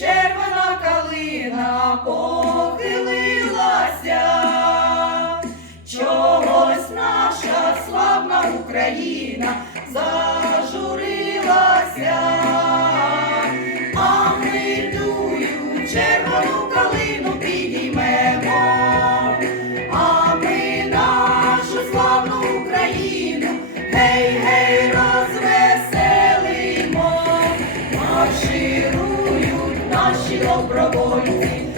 червона калина похилилася, чогось наша славна Україна зажурилася, а ми червону калину підіймемо, а ми нашу славну Україну, гей, гей, розвеселимо. Машину наші добровольці.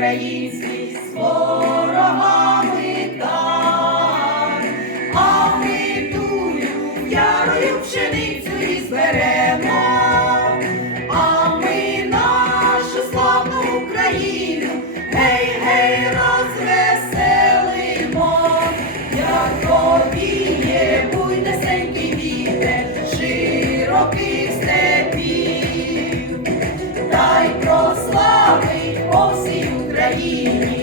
український з ворогами там, а притулю ярою пшеницю і збере. Thank you.